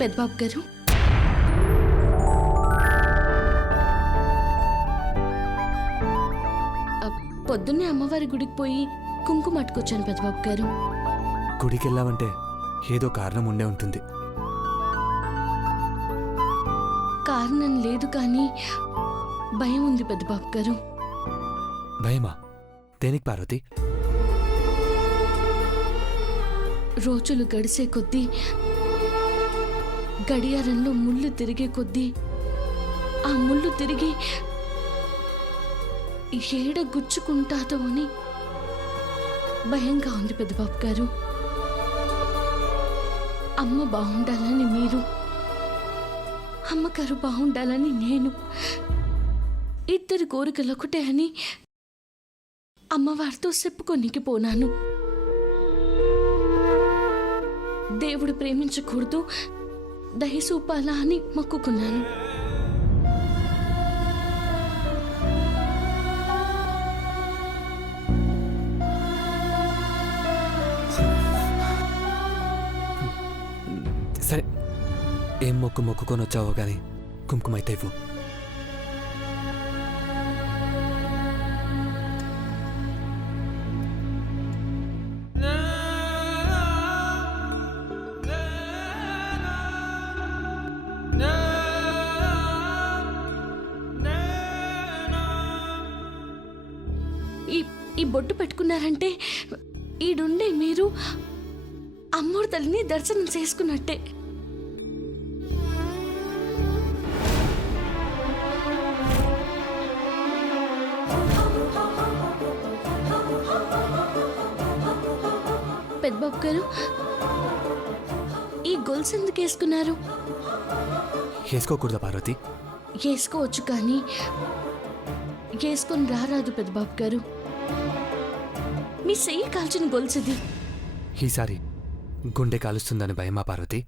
పెద్దబాబు గారు, పొద్దున్నే అమ్మవారి గుడికి పోయి కుంకుమ అట్టుకొచ్చాను పెద్దబాబు గారు. గుడికి వెళ్ళావంటే ఏదో కారణం ఉండే ఉంటుంది. కారణం లేదు కానీ భయం ఉంది పెద్దబాబు గారు. భయమా? దేనికి పార్వతి? రోజులు గడిసే కొద్దీ, గడియారంలో ముళ్ళు తిరిగే కొద్దీ ఆ ముళ్ళు తిరిగి ఏడ గుచ్చుకుంటాదో అని భయంగా ఉంది పెద్దబాబు గారు. అమ్మ బాగుండాలని మీరు, అమ్మగారు బాగుండాలని నేను, ఇద్దరి కోరికలు ఒకటే అని అమ్మవారితో చెప్పుకోనికి పోనాను. దేవుడు ప్రేమించకూడదు, దయసూపాలా అని మొక్కుకున్నాను. సరే, ఏం మొక్కుకొని వచ్చావో కానీ కుంకుమైతే ఇవ్వు. ఈ బొట్టు పెట్టుకున్నారంటే ఈడుండే మీరు అమ్మోడు తల్లిని దర్శనం చేసుకున్నట్టే. పెద్దబాబు గారు, ఈ గొలుసు ఎందుకు వేసుకున్నారు? వేసుకోకూడదా పార్వతి? వేసుకోవచ్చు కానీ వేసుకొని రారాదు పెద్దబాబు గారు. మీ చెయ్యి కాల్చిన గొలుసుది. ఈసారి గుండె కాలుస్తుందని భయమా పార్వతి?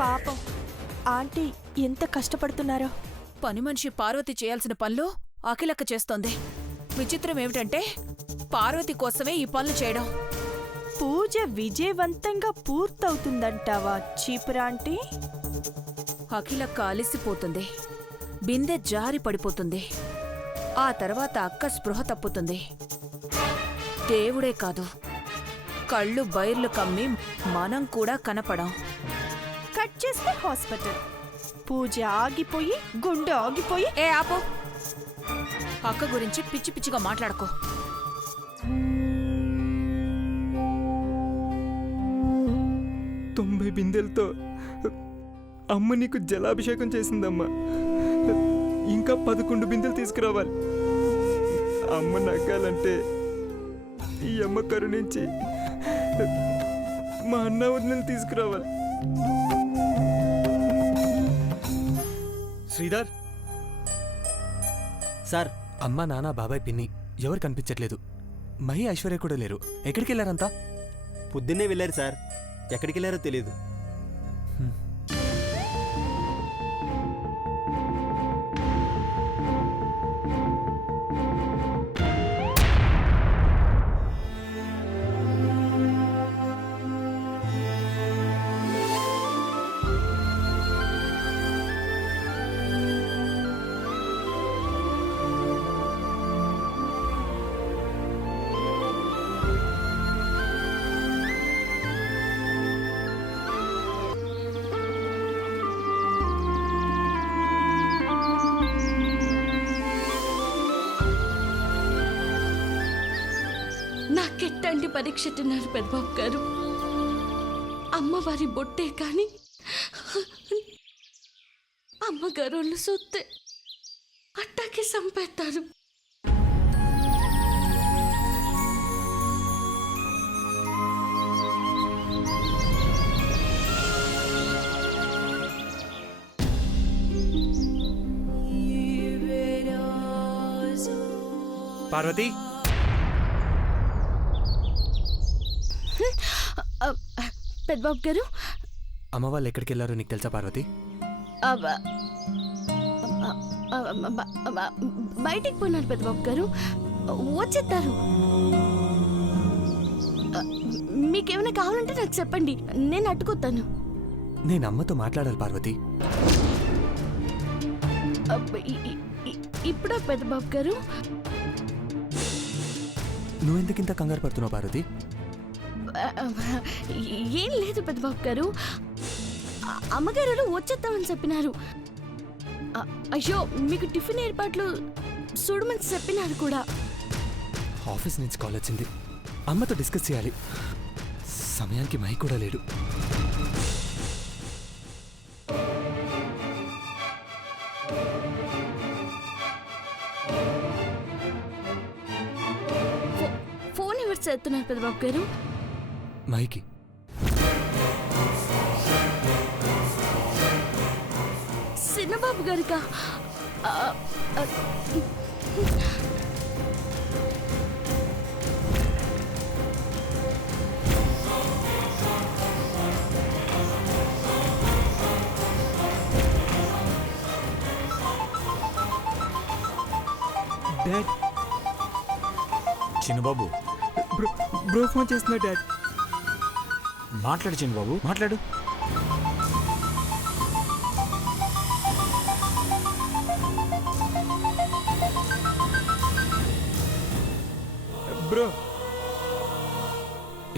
పాపం ఆంటీ ఎంత కష్టపడుతున్నారో. పని మనిషి పార్వతి చేయాల్సిన పనులు అఖిలక్క చేస్తోంది. విచిత్రం ఏమిటంటే పార్వతి కోసమే ఈ పనులు చేయడం. పూజ విజయవంతంగా పూర్తవుతుందంటావా చీపురా ఆంటీ? అఖిలక్క అలిసిపోతుంది, బిందె జారి పడిపోతుంది. ఆ తర్వాత అక్క స్పృహ తప్పుతుంది. దేవుడే కాదు, కళ్ళు బైర్లు కమ్మి మనం కూడా కనపడం. కట్ చేస్తే హాస్పిటల్. పూజ ఆగిపోయి గుండె ఆగిపోయి. ఏ ఆపో, అక్క గురించి పిచ్చి పిచ్చిగా మాట్లాడుకో. తొంభై బిందెలతో అమ్మ నీకు జలాభిషేకం చేసిందమ్మా. ఇంకా 11 బిందెలు తీసుకురావాలి. అమ్మ నగ్గాలంటే ఈ అమ్మ కరుణించి మా అన్న వదినలు తీసుకురావాలి. శ్రీధర్ సార్, అమ్మ నాన్న బాబాయ్ పిన్ని ఎవరు కనిపించట్లేదు. మహి ఐశ్వర్య కూడా లేరు. ఎక్కడికి వెళ్ళారంతా? పొద్దున్నే వెళ్ళారు సార్. ఎక్కడికి వెళ్ళారో తెలియదు. ఎట్టంటి పరీక్ష తిన్నారు పెద్దబాబు గారు. అమ్మవారి బొట్టే కానీ అమ్మగారు వాళ్ళు సొత్తే అట్టాకే సంపేస్తారు. పార్వతి, పెద్దబాబు గారు అమ్మ వాళ్ళు ఎక్కడికి వెళ్ళారో నీకు తెలుసా పార్వతి? బయటికి పోయినారు పెద్దబాబు గారు, వచ్చేస్తారు. మీకేమైనా కావాలంటే నాకు చెప్పండి, నేను అట్టుకొస్తాను. నేను అమ్మతో మాట్లాడాలి పార్వతి. ఇప్పుడు పెద్దబాబు గారు నువ్వెందుకింత కంగారు పడుతున్నావు పార్వతి? ఏం లేదు పెద్దబాబు గారు, అమ్మగారు వచ్చేద్దామని చెప్పినారు. అయ్యో, మీకు టిఫిన్ ఏర్పాట్లు చూడమని చెప్పినారు కూడా. ఆఫీస్ నుంచి కాల్ వచ్చింది, అమ్మతో డిస్కస్ చేయాలి. సమయానికి మై కూడా లేడు. ఫోన్ ఎవరు చేస్తున్నారు పెద్దబాబు గారు? మైకి. చిన్నబాబు గారికా? డాడ్, చిన్నబాబు, బ్రో ఫోన్ చేస్తున్నా డాడ్. మాట్లాడు చిన్నబాబు, మాట్లాడు. బ్రో,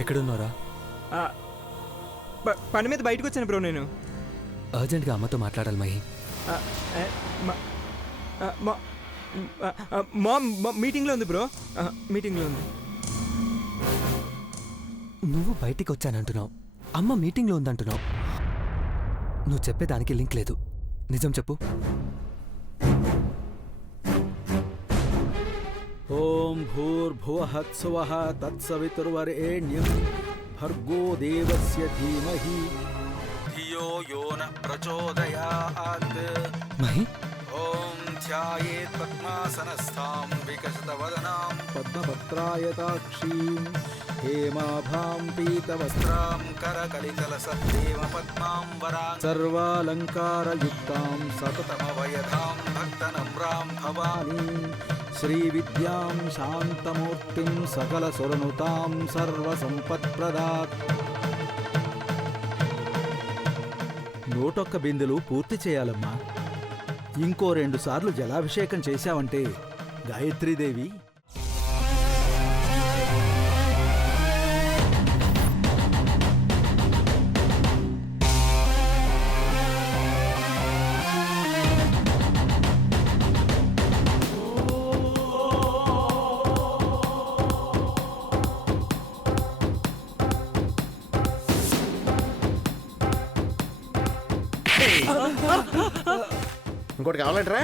ఎక్కడున్నారా? ఆ, పని మీద బయటకు వచ్చాను బ్రో నేను. అర్జెంట్గా అమ్మతో మాట్లాడాలి మహి. ఆ, ఏ, మామ్ మీటింగ్లో ఉంది బ్రో, మీటింగ్లో ఉంది. నువ్వు బయటికి వచ్చానంటున్నావు, అమ్మ మీటింగ్లో ఉందంటున్నావు. నువ్వు చెప్పేదానికి లింక్ లేదు. నిజం చెప్పు. ఓం భూర్భువః స్వః తత్సవితుర్వరేణ్యం భర్గో దేవస్య ధీమహి ధియో యో నః ప్రచోదయాత్. మహి, ఓం ధ్యాయేత్ పద్మాసనస్థాం వికసితవదనాం పద్మపత్రాయతాక్షీం హేమాభాం పీతవస్త్రాం కరకలితలసద్దేవ పద్మాం వరాం సర్వాలంకారయుక్తాం సతతమవయధాం భక్తనమ్రాం భవానీం శ్రీవిద్యాం శాంతమూర్తిం సకలసురనుతాం సర్వసంపత్ప్రదాత్. 101 బిందెలు పూర్తి చేయాలమ్మా. ఇంకో 2 సార్లు జలాభిషేకం చేశావంటే గాయత్రీదేవి ఇంకోటి కావాలంటారా?